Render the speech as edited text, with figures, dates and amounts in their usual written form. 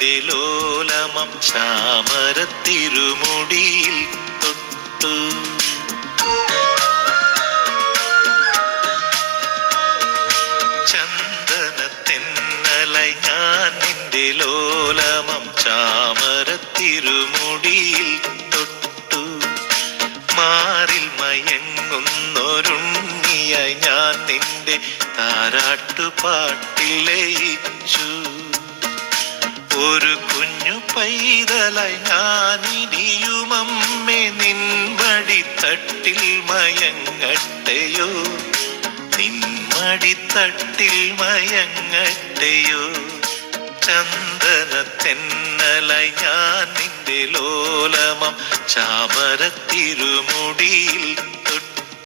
നിന്റെ ലോലമം ചാമരത്തിരുമുടിയിൽ തൊട്ടു. ചന്ദനത്തെന്നലായി ഞാൻ നിന്റെ ലോലമം ചാമരത്തിരുമുടിയിൽ തൊട്ടു. മാറിൽ മയങ്ങുന്നൊരുണ്ണിയായി ഞാൻ നിന്റെ താരാട്ടുപാട്ടിൽ ലയിച്ചു. ഒരു കുഞ്ഞു പൈതലായി ഞാനിനിയുമമ്മേ നിൻമടിത്തട്ടിൽ മയങ്ങട്ടെയോ, നിൻമടിത്തട്ടിൽ മയങ്ങട്ടെയോ. ചന്ദനത്തെന്നലായി ഞാൻ നിന്റെ ലോലമം ചാമരത്തിരുമുടിയിൽ